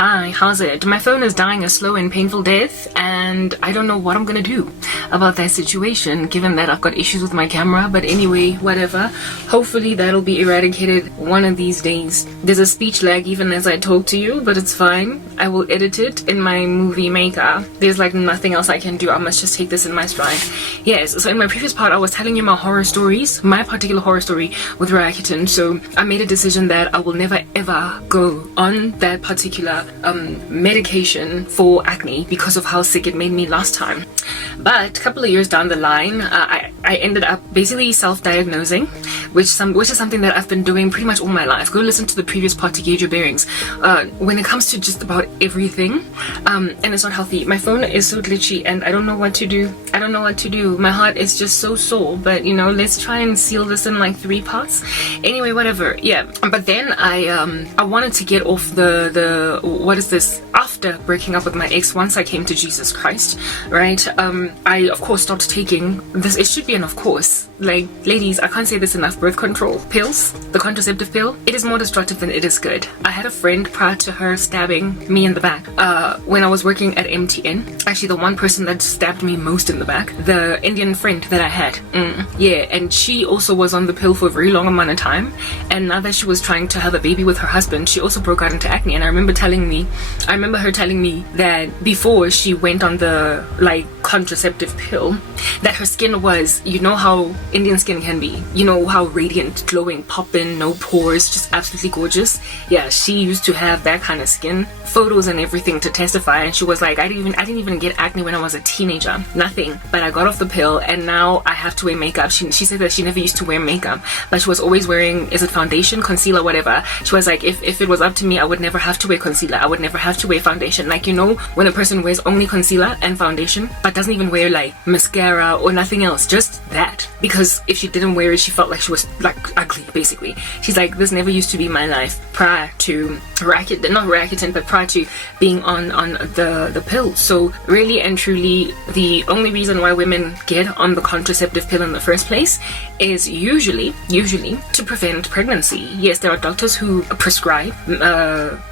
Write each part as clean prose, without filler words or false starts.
Hi, how's it? My phone is dying a slow and painful death, and I don't know what I'm gonna do about that situation, given that I've got issues with my camera. But anyway, whatever. Hopefully that'll be eradicated one of these days. There's a speech lag even as I talk to you, but it's fine. I will edit it in my movie maker. There's like nothing else I can do. I must just take this in my stride. Yes, so in my previous part I was telling you my horror stories, my particular horror story with Roaccutane. So I made a decision that I will never ever go on that particular medication for acne because of how sick it made me last time. But a couple of years down the line, I ended up basically self-diagnosing, which is something that I've been doing pretty much all my life. Go listen to the previous part to gauge your bearings. When it comes to just about everything, and it's not healthy. My phone is so glitchy and I don't know what to do. I don't know what to do. My heart is just so sore, but you know, let's try and seal this in like 3 parts. Anyway, whatever. Yeah. But then I wanted to get off the what is this? After breaking up with my ex, once I came to Jesus Christ, right? I of course stopped taking this. It should be an of course. Like, ladies, I can't say this enough. Birth control pills, the contraceptive pill, it is more destructive than it is good. I had a friend prior to her stabbing me in the back when I was working at MTN. Actually, the one person that stabbed me most in the back, the Indian friend that I had. Yeah, and she also was on the pill for a very long amount of time. And now that she was trying to have a baby with her husband, she also broke out into acne. And I remember her telling me that before she went on the like contraceptive pill, that her skin was, you know how Indian skin can be, you know how radiant, glowing, popping, no pores, just absolutely gorgeous. Yeah, she used to have that kind of skin, photos and everything to testify. And she was like, I didn't even get acne when I was a teenager, nothing. But I got off the pill and now I have to wear makeup. She said that she never used to wear makeup, but she was always wearing, is it foundation, concealer, whatever. She was like, if it was up to me, I would never have to wear concealer. I would never have to wear foundation. Like, you know, when a person wears only concealer and foundation, but doesn't even wear like mascara or nothing else, just that. Because if she didn't wear it, she felt like she was like ugly, basically. She's like, this never used to be my life prior to Roaccutane, but prior to being on the pill. So really and truly, the only reason why women get on the contraceptive pill in the first place is usually to prevent pregnancy. Yes, there are doctors who prescribe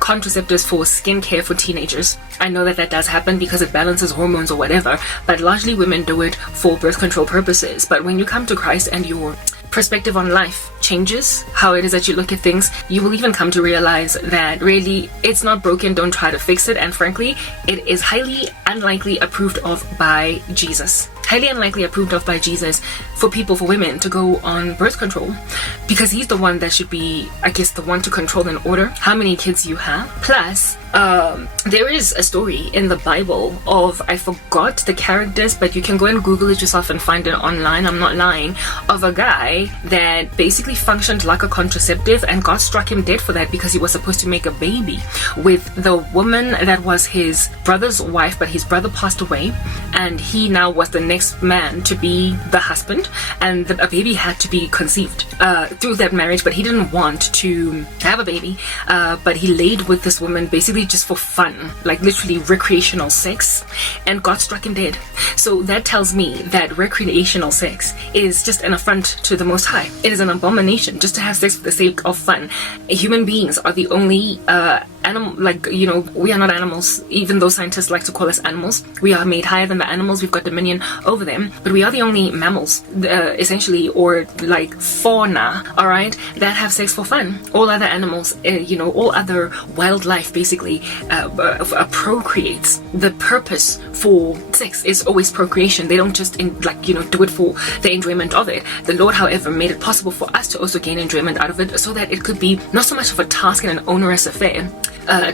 contraceptives for skincare for teenagers. I know that does happen because it balances hormones or whatever, but largely women do it for birth control purposes. But when you come to Christ and your perspective on life changes, how it is that you look at things, you will even come to realize that really it's not broken, don't try to fix it. And frankly, it is highly unlikely approved of by Jesus. Highly unlikely approved of by Jesus for women to go on birth control, because he's the one that should be, I guess, the one to control and order how many kids you have. Plus, there is a story in the Bible of, I forgot the characters, but you can go and Google it yourself and find it online, I'm not lying, of a guy that basically functioned like a contraceptive and God struck him dead for that because he was supposed to make a baby with the woman that was his brother's wife, but his brother passed away and he now was the next man to be the husband, and a baby had to be conceived through that marriage, but he didn't want to have a baby, but he laid with this woman basically just for fun, like literally recreational sex, and God struck him dead. So that tells me that recreational sex is just an affront to the Most High. It is an abomination just to have sex for the sake of fun. Human beings are the only animal, like, you know, we are not animals, even though scientists like to call us animals. We are made higher than the animals, we've got dominion over them, but we are the only mammals, essentially, or like fauna, alright, that have sex for fun. All other animals, you know, all other wildlife basically procreates. The purpose for sex is always procreation. They don't just do it for the enjoyment of it. The Lord, however, made it possible for us to also gain enjoyment out of it, so that it could be not so much of a task and an onerous affair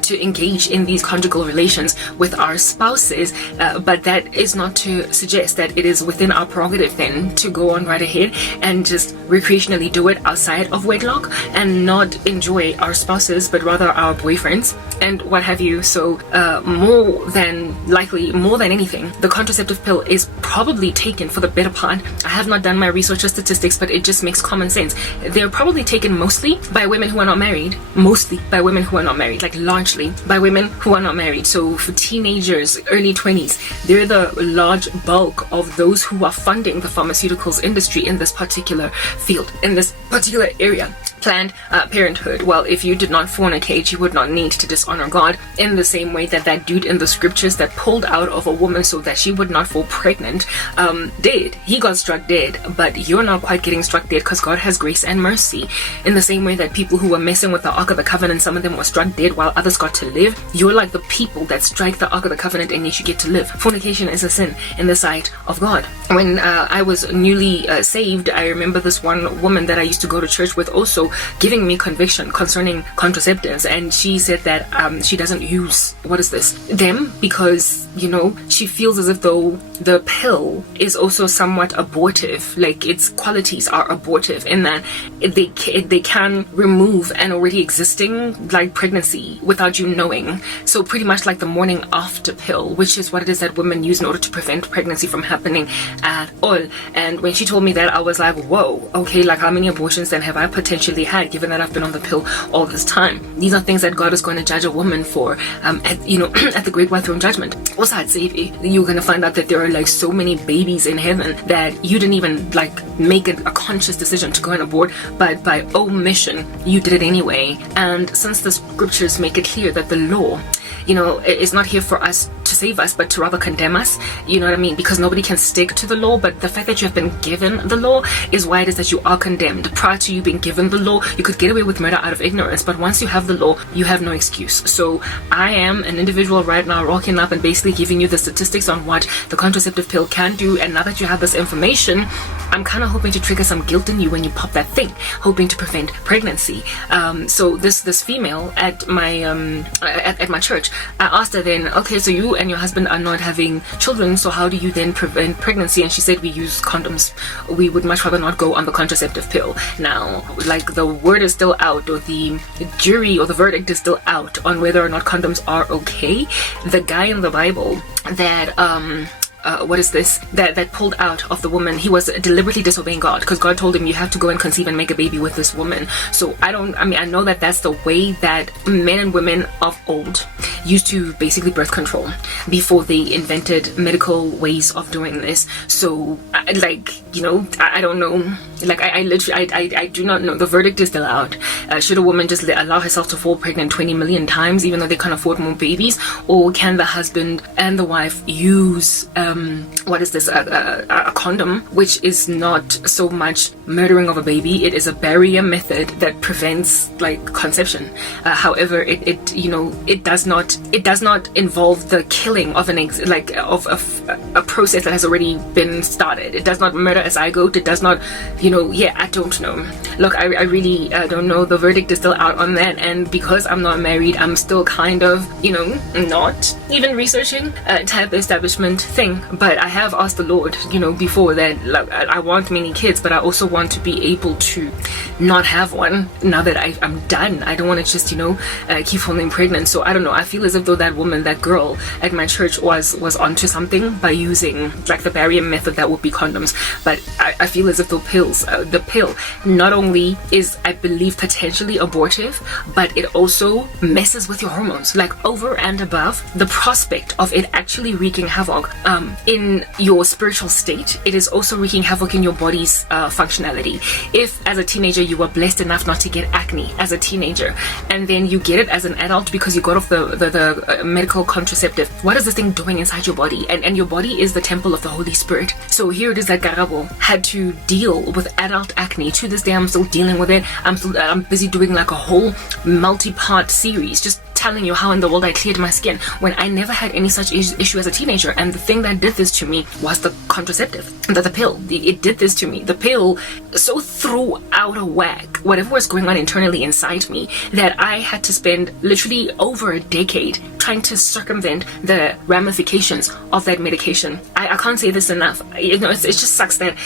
to engage in these conjugal relations with our spouses, but that is not to suggest that it is within our prerogative then to go on right ahead and just recreationally do it outside of wedlock and not enjoy our spouses, but rather our boyfriends and what have you. So more than anything, the contraceptive pill is probably taken, for the better part, I have not done my research or statistics, but it just makes common sense, they're probably taken mostly by women who are not married, like largely by women who are not married. So for teenagers, early 20s, they're the large bulk of those who are funding the pharmaceuticals industry in this particular field, in this particular area. Planned Parenthood. Well, if you did not fornicate, you would not need to dishonor God, in the same way that that dude in the scriptures that pulled out of a woman so that she would not fall pregnant did. He got struck dead, but you're not quite getting struck dead because God has grace and mercy. In the same way that people who were messing with the Ark of the Covenant, some of them were struck dead while others got to live, you're like the people that strike the Ark of the Covenant and yet you get to live. Fornication is a sin in the sight of God. When I was newly saved, I remember this one woman that I used to go to church with also giving me conviction concerning contraceptives, and she said that she doesn't use them because, you know, she feels as if though the pill is also somewhat abortive, like its qualities are abortive in that they can remove an already existing like pregnancy without you knowing. So pretty much like the morning after pill, which is what it is that women use in order to prevent pregnancy from happening at all. And when she told me that, I was like, whoa, okay, like how many abortions then have I potentially had, given that I've been on the pill all this time? These are things that God is going to judge a woman for at the great white throne judgment. Also, I'd say you're going to find out that there are like so many babies in heaven that you didn't even like make a conscious decision to go and abort, but by omission you did it anyway. And since the scriptures make it clear that the law, you know, is not here for us to save us, but to rather condemn us, you know what I mean? Because nobody can stick to the law, but the fact that you have been given the law is why it is that you are condemned. Prior to you being given the law, you could get away with murder out of ignorance, but once you have the law, you have no excuse. So I am an individual right now rocking up and basically giving you the statistics on what the contraceptive pill can do, and now that you have this information, I'm kind of hoping to trigger some guilt in you when you pop that thing, hoping to prevent pregnancy. So this female at my church, I asked her then, okay, so you and your husband are not having children, so how do you then prevent pregnancy? And she said, we use condoms. We would much rather not go on the contraceptive pill. Now, like, the word is still out, or the jury or the verdict is still out on whether or not condoms are okay. The guy in the Bible that that pulled out of the woman, he was deliberately disobeying God, because God told him you have to go and conceive and make a baby with this woman. So I know that that's the way that men and women of old used to basically birth control before they invented medical ways of doing this. So I don't know, like I do not know. The verdict is still out. Should a woman just allow herself to fall pregnant 20 million times even though they can't afford more babies, or can the husband and the wife use a condom, which is not so much murdering of a baby, it is a barrier method that prevents like conception. However, it does not involve the killing of a process that has already been started. It does not murder a zygote. It does not, I don't know. Look, I really don't know. The verdict is still out on that, and because I'm not married, I'm still kind of, not even researching a type establishment thing. But I have asked the Lord, before that, like, I want many kids, but I also want to be able to not have one now that I'm done. I don't want to just, keep falling pregnant. So I don't know. I feel as if though that girl at my church was onto something by using like the barrier method that would be condoms. But I feel as if the pill not only is, I believe, potentially abortive, but it also messes with your hormones, like over and above the prospect of it actually wreaking havoc in your spiritual state. It is also wreaking havoc in your body's functionality. If as a teenager you were blessed enough not to get acne as a teenager, and then you get it as an adult because you got off the medical contraceptive, what is this thing doing inside your body? And your body is the temple of the Holy Spirit. So here it is that Karabo had to deal with adult acne. To this day I'm still dealing with it. I'm busy doing like a whole multi-part series just telling you how in the world I cleared my skin when I never had any such issue as a teenager. And the thing that did this to me was the contraceptive, the pill. It did this to me. The pill so threw out of whack whatever was going on internally inside me that I had to spend literally over a decade trying to circumvent the ramifications of that medication. I can't say this enough. It just sucks that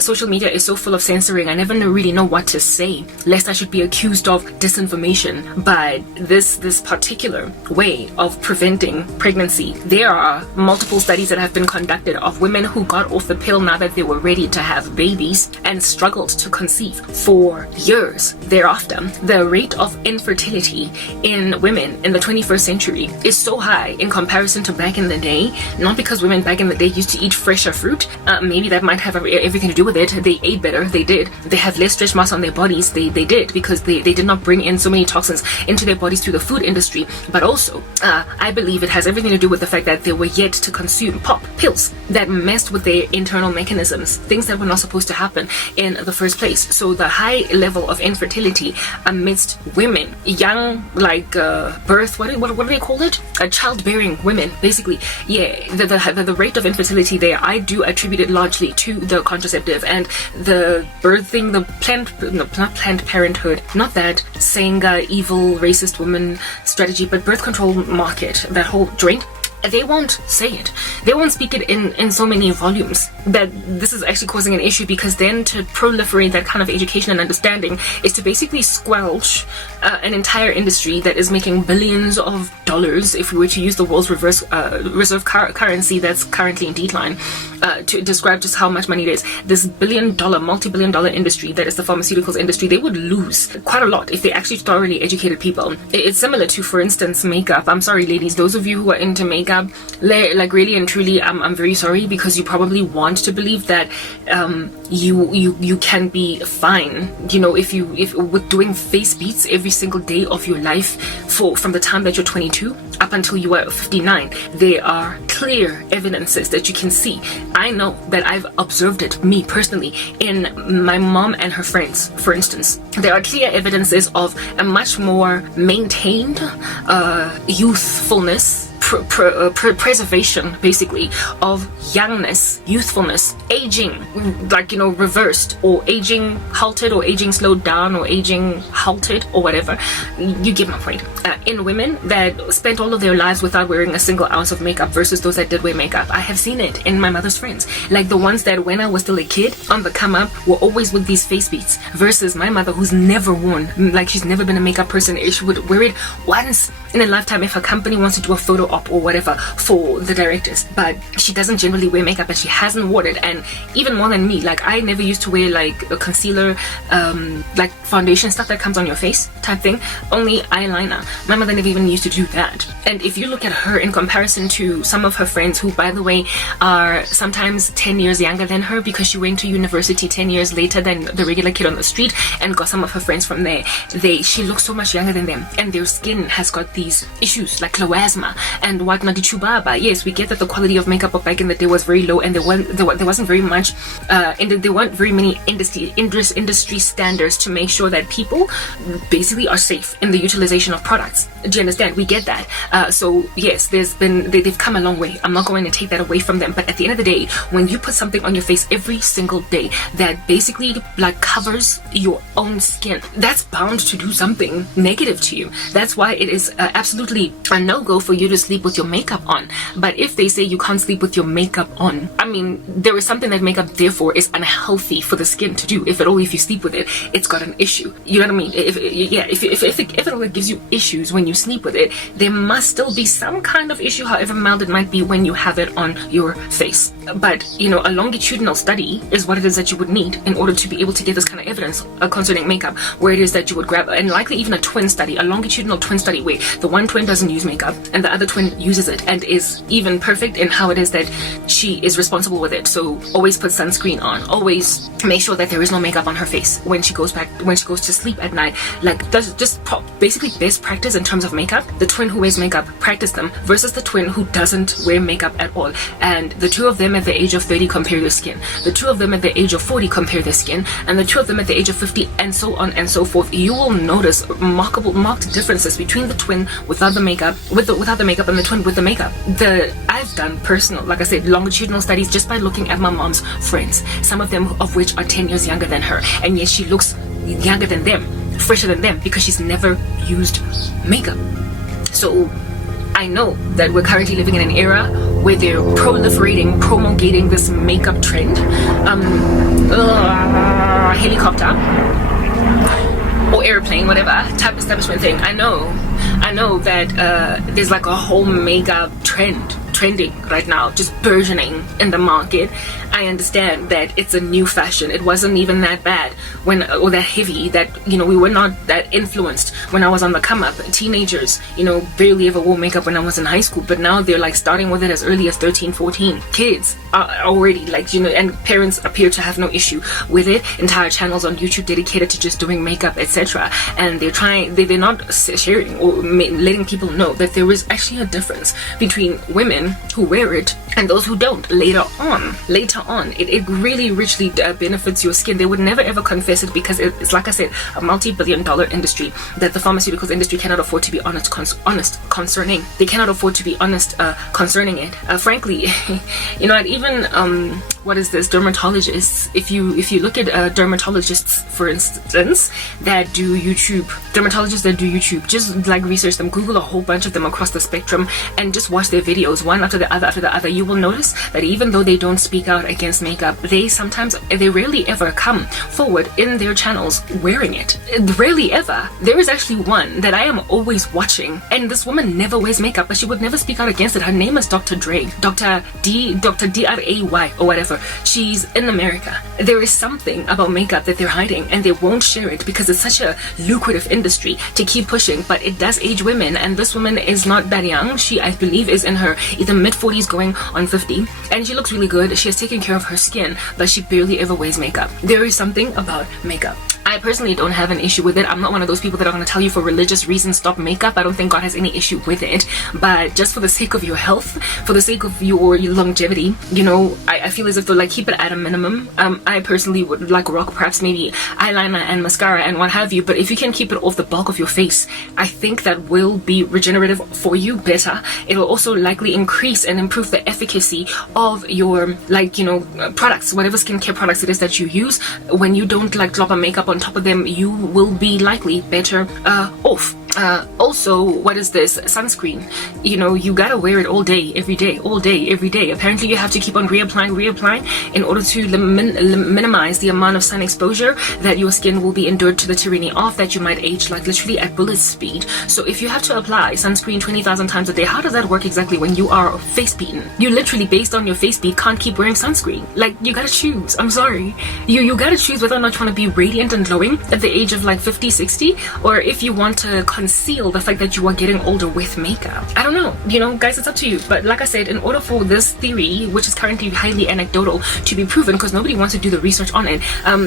social media is so full of censoring. I never really know what to say lest I should be accused of disinformation. But this particular way of preventing pregnancy, there are multiple studies that have been conducted of women who got off the pill now that they were ready to have babies and struggled to conceive for years thereafter. The rate of infertility in women in the 21st century is so high in comparison to back in the day, not because women back in the day used to eat fresher fruit. Maybe that might have everything to do with it. They ate better, they did. They have less stretch marks on their bodies, they did, because they did not bring in so many toxins into their bodies through the food industry. But also, I believe it has everything to do with the fact that they were yet to consume pop pills that messed with their internal mechanisms, things that were not supposed to happen in the first place. So the high level of infertility amidst women, young, like birth, what do they call it? Childbearing women, basically. Yeah, the rate of infertility there, I do attribute it largely to the contraceptive and the birthing, the not Planned Parenthood, not that Senga evil racist woman strategy, but birth control market, that whole joint. They won't say it. They won't speak it in so many volumes that this is actually causing an issue, because then to proliferate that kind of education and understanding is to basically squelch an entire industry that is making billions of dollars, if we were to use the world's reserve currency that's currently in decline, to describe just how much money it is. This multi-billion dollar industry that is the pharmaceuticals industry, they would lose quite a lot if they actually thoroughly educated people. It's similar to, for instance, makeup. I'm sorry, ladies, those of you who are into makeup, like really and truly, I'm very sorry, because you probably want to believe that you can be fine, you know, if with doing face beats every single day of your life from the time that you're 22 up until you are 59. There are clear evidences that you can see. I know that I've observed it, me personally, in my mom and her friends, for instance. There are clear evidences of a much more maintained youthfulness, preservation, basically, of youngness, youthfulness, aging, like, you know, reversed, or aging halted, or aging slowed down, or aging halted, or whatever. You get my point. In women that spent all of their lives without wearing a single ounce of makeup versus those that did wear makeup. I have seen it in my mother's friends, like the ones that when I was still a kid on the come up were always with these face beats, versus my mother, who's never worn, like, she's never been a makeup person. She would wear it once in a lifetime if her company wants to do a photo op or whatever for the directors, but she doesn't generally wear makeup, and she hasn't worn it. And even more than me, like, I never used to wear like a concealer, like foundation stuff that comes on your face type thing, only eyeliner. My mother never even used to do that. And if you look at her in comparison to some of her friends, who, by the way, are sometimes 10 years younger than her, because she went to university 10 years later than the regular kid on the street, and got some of her friends from there, she looks so much younger than them, and their skin has got these issues like chloasma and whatnot. Yes, we get that the quality of makeup back in the day was very low, and there wasn't very much, and there weren't very many industry standards to make sure that people basically are safe in the utilization of products. Do you understand? We get that. So yes, they've come a long way. I'm not going to take that away from them, but at the end of the day, when you put something on your face every single day that basically like covers your own skin, that's bound to do something negative to you. That's why it is absolutely a no-go for you to sleep with your makeup on. But if they say you can't sleep with your makeup on, I mean, there is something that makeup therefore is unhealthy for the skin to do. If at all, if you sleep with it, it's got an issue. You know what I mean? If it all gives you issues when you sleep with it, there must still be some kind of issue, however mild it might be, when you have it on your face. But, you know, a longitudinal study is what it is that you would need in order to be able to get this kind of evidence concerning makeup, where it is that you would grab, and likely even a twin study, a longitudinal twin study, where the one twin doesn't use makeup and the other twin uses it and is even perfect in how it is that she is responsible with it. So always put sunscreen on, always make sure that there is no makeup on her face when she goes to sleep at night. Like, that's just basically best practice in terms of makeup. The twin who wears makeup, practice them, versus the twin who doesn't wear makeup at all. And the two of them at the age of 30 compare their skin, the two of them at the age of 40 compare their skin, and the two of them at the age of 50, and so on and so forth. You will notice marked differences between the twin without the makeup, without the makeup, and the twin with the makeup. I've done personal, like I said, longitudinal studies just by looking at my mom's friends, some of them of which are 10 years younger than her, and yet she looks younger than them, fresher than them, because she's never used makeup. So I know that we're currently living in an era where they're promulgating this makeup trend, helicopter or airplane, whatever type establishment thing. I know that there's like a whole makeup trending right now, just burgeoning in the market. I understand that it's a new fashion. It wasn't even that bad or that heavy, that, you know, we were not that influenced when I was on the come up. Teenagers, you know, barely ever wore makeup when I was in high school, but now they're like starting with it as early as 13, 14. Kids are already like, you know, and parents appear to have no issue with it. Entire channels on YouTube dedicated to just doing makeup, etc. And they're not sharing or letting people know that there is actually a difference between women who wear it and those who don't later on. It really richly benefits your skin. They would never ever confess it because it's, like I said, a multi-billion-dollar industry that the pharmaceuticals industry cannot afford to be honest concerning. They cannot afford to be honest concerning it. Frankly, you know, even what is this, dermatologists, if you look at dermatologists, for instance, that do YouTube, just like research them, Google a whole bunch of them across the spectrum and just watch their videos one after the other. You will notice that even though they don't speak out against makeup, they rarely ever come forward in their channels wearing it. Rarely ever. There is actually one that I am always watching, and this woman never wears makeup, but she would never speak out against it. Her name is Dr. Dray, Dr. D-R-A-Y or whatever. She's in America. There is something about makeup that they're hiding, and they won't share it because it's such a lucrative industry to keep pushing, but it does age women, and this woman is not that young. She, I believe, is in her either mid-40s going on 50, and she looks really good. She has taken care of her skin, but she barely ever wears makeup. There is something about makeup. I personally don't have an issue with it. I'm not one of those people that are going to tell you for religious reasons stop makeup. I don't think God has any issue with it, but just for the sake of your health, for the sake of your longevity, you know, I feel as if to like keep it at a minimum. I personally would like rock perhaps maybe eyeliner and mascara and what have you, but if you can keep it off the bulk of your face, I think that will be regenerative for you better. It will also likely increase and improve the efficacy of your, like, you know, products, whatever skincare products it is that you use. When you don't like drop a makeup on top of them, you will be likely better off. Also, what is this? Sunscreen. You know, you gotta wear it all day, every day. Apparently you have to keep on reapplying in order to minimize the amount of sun exposure that your skin will be endured to the tyranny of, that you might age like literally at bullet speed. So if you have to apply sunscreen 20,000 times a day, how does that work exactly when you are face beaten? You literally, based on your face beat, can't keep wearing sunscreen. Like, you gotta choose. I'm sorry. You gotta choose whether or not you want to be radiant and glowing at the age of like 50, 60, or if you want to conceal the fact that you are getting older with makeup. I don't know, you know, guys, it's up to you. But like I said, in order for this theory, which is currently highly anecdotal, to be proven, because nobody wants to do the research on it,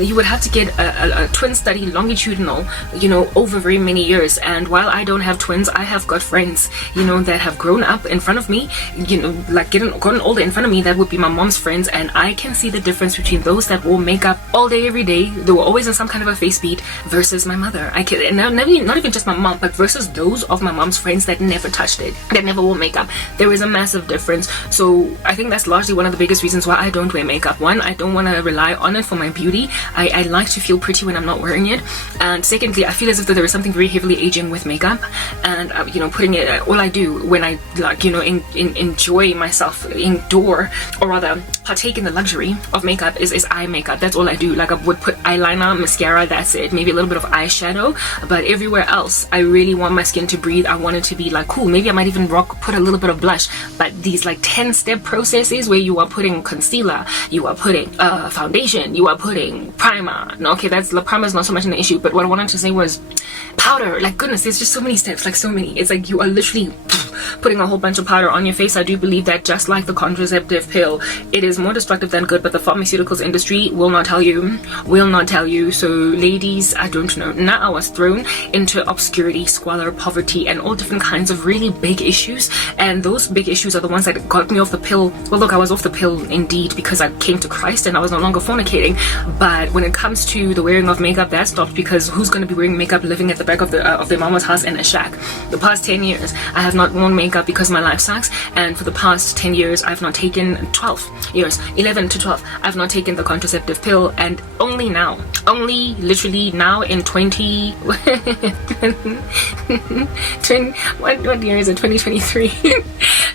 you would have to get a twin study longitudinal, you know, over very many years. And while I don't have twins, I have got friends, you know, that have grown up in front of me, you know, like gotten older in front of me. That would be my mom's friends, and I can see the difference between those that wore makeup all day, every day. They were always in some kind of a face beat, versus my mother. I can, and not even just my mom, but versus those of my mom's friends that never touched it, that never wore makeup. There is a massive difference. So I think that's largely one of the biggest reasons why I don't wear makeup. One, I don't want to rely on it for my beauty. I like to feel pretty when I'm not wearing it. And secondly, I feel as if there is something very heavily aging with makeup. And you know, putting it, all I do when I, like, you know, enjoy myself, endure, or rather partake in the luxury of makeup is eye makeup. That's all I do. Like, I would put eyeliner, mascara, that's it. Maybe a little bit of eyeshadow, but everywhere else I really want my skin to breathe. I want it to be like cool. Maybe I might even put a little bit of blush, but these like 10-step processes where you are putting concealer, you are putting foundation, you are putting primer. No, okay, that's, the primer is not so much an issue, but what I wanted to say was powder. Like, goodness, there's just so many steps, like so many. It's like you are literally putting a whole bunch of powder on your face. I do believe that just like the contraceptive pill, it is more destructive than good, but the pharmaceuticals industry will not tell you. So ladies, I don't know, now I was thrown into obscurity, squalor, poverty, and all different kinds of really big issues, and those big issues are the ones that got me off the pill. Well, look, I was off the pill indeed because I came to Christ and I was no longer fornicating, but when it comes to the wearing of makeup, that stopped, because who's going to be wearing makeup living at the back of their mama's house in a shack? The past 10 years I have not worn makeup because my life sucks, and for the past 10 years I've not taken 11 to 12 I've not taken the contraceptive pill, and only literally now in 20 what year is it, 2023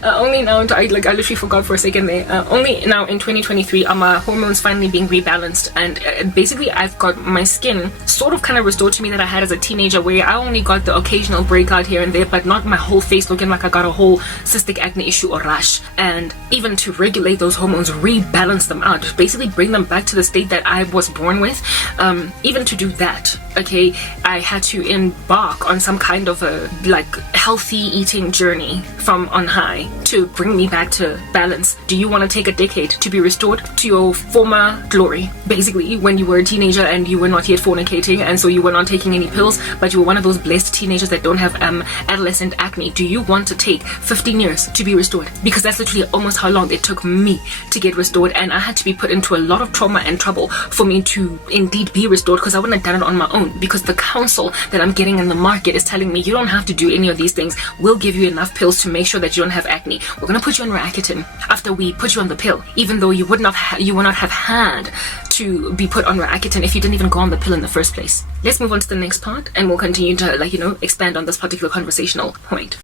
only now, I literally forgot for a second there. Only now in 2023 are my hormones finally being rebalanced, and basically I've got my skin sort of kind of restored to me that I had as a teenager, where I only got the occasional breakout here and there, but not my whole face looking like I got a whole cystic acne issue or rash. And even to regulate those hormones, rebalance them out, just basically bring them back to the state that I was born with, even to do that, okay, I had to embark on some kind of a healthy eating journey from on high to bring me back to balance. Do you want to take a decade to be restored to your former glory, basically when you were a teenager and you were not yet fornicating, and so you were not taking any pills, but you were one of those blessed teenagers that don't have adolescent acne? Do you want to take 15 years to be restored? Because that's literally almost how long it took me to get restored, and I had to be put into a lot of trauma and trouble for me to indeed be restored, because I wouldn't have done it on my own, because the counsel that I'm getting in the market is telling me you don't have to do any of these things. We'll give you enough pills to make sure that you don't have acne. We're going to put you on Roaccutane after we put you on the pill, even though you would not have had to be put on Roaccutane if you didn't even go on the pill in the first place. Let's move on to the next part, and we'll continue to expand on this particular conversational point.